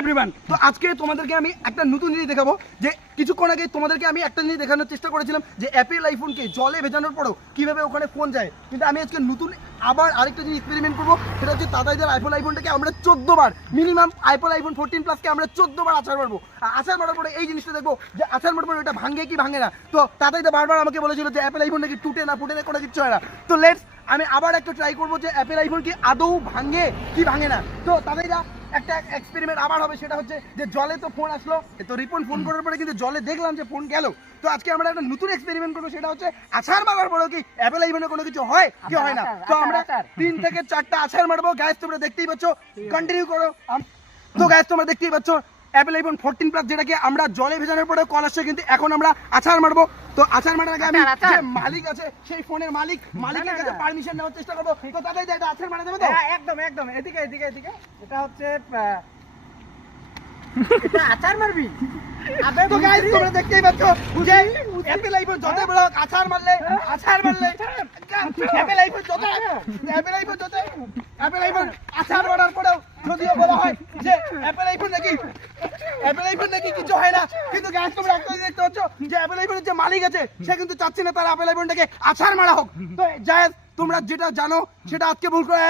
Everyone, তো আজকে তোমাদেরকে আমি একটা নতুন জিনিস দেখাবো। যে কিছুক্ষণ আগে তোমাদেরকে আমি একটা জিনিস দেখানোর চেষ্টা করেছিলাম যে অ্যাপেল আইফোনকে জলে ভেজানোর পরও কিভাবে ওখানে ফোন যায়, কিন্তু আমি আজকে নতুন আবার আরেকটা জিনিস এক্সপেরিমেন্ট করবো। সেটা হচ্ছে তাতাইদের আইফোনটাকে আমরা 14 বার মিনিমাম আইফোন 14 প্লাসকে আমরা 14 বার আছাড় মারবো। আছাড় মারার পরে এই জিনিসটা দেখবো যে আছাড় মারার পরে ওটা ভাঙে কি ভাঙে না। তো তাতাইদা বারবার আমাকে বলেছিল যে অ্যাপেল আইফোনটা কি টুটে না ফুটে না কোনো কিছু হয় না। তো লেটস আমি আবার একটা ট্রাই করবো যে অ্যাপেল আইফোন কি আদৌ ভাঙে কি ভাঙে না। তো তাতাইদা একটা এক্সপেরিমেন্ট আবার হবে, সেটা হচ্ছে যে জলে তো ফোন আসলো, তো রিপন ফোন করার পরে কিন্তু জলে দেখলাম যে ফোন গেল। তো আজকে আমরা একটা নতুন এক্সপেরিমেন্ট করবো, সেটা হচ্ছে আছাড় মারার পরেও কি অ্যাপেল আইফোনে কোনো কিছু হয় কি হয় না। তো আমরা 3 থেকে 4টা আছাড় মারবো। গাইস তোমরা দেখতেই পাচ্ছ, কন্টিনিউ করো। তো গাইস তোমরা দেখতেই পাচ্ছ অ্যাপেল আইফোন 14 প্লাস যেটাকে আমরা জলে ভেজানোর পরে কল আসছে, কিন্তু এখন আমরা আছাড় মারবো। তো আছাড় মারার আগে আমি যে মালিক আছে সেই ফোনের মালিকের কাছে পারমিশন নেওয়ার চেষ্টা করবো। তো তাদের এটা আছাড় মারা যাবে তো? একদম একদম, এদিকে এদিকে এদিকে। এটা হচ্ছে এটা আচার মারবি। তো গাইস তোমরা দেখতেই পাচ্ছ যে অ্যাপেল আইফোন যত বড় হোক আছাড় মারলে অ্যাপেল আইফোন আছাড় মারার পরেও যদিও বলা হয় যে অ্যাপেল আইফোন নাকি কিছু হয় না, কিন্তু গাইস তোমরা একটা জিনিস দেখতে পাচ্ছ যে অ্যাপেল আইফোনের যে মালিক আছে সে কিন্তু চাচ্ছে না তার অ্যাপেল আইফোনটাকে আছাড় মারা হোক। তো গাইস তোমরা যেটা জানো সেটা আজকে ভুল করে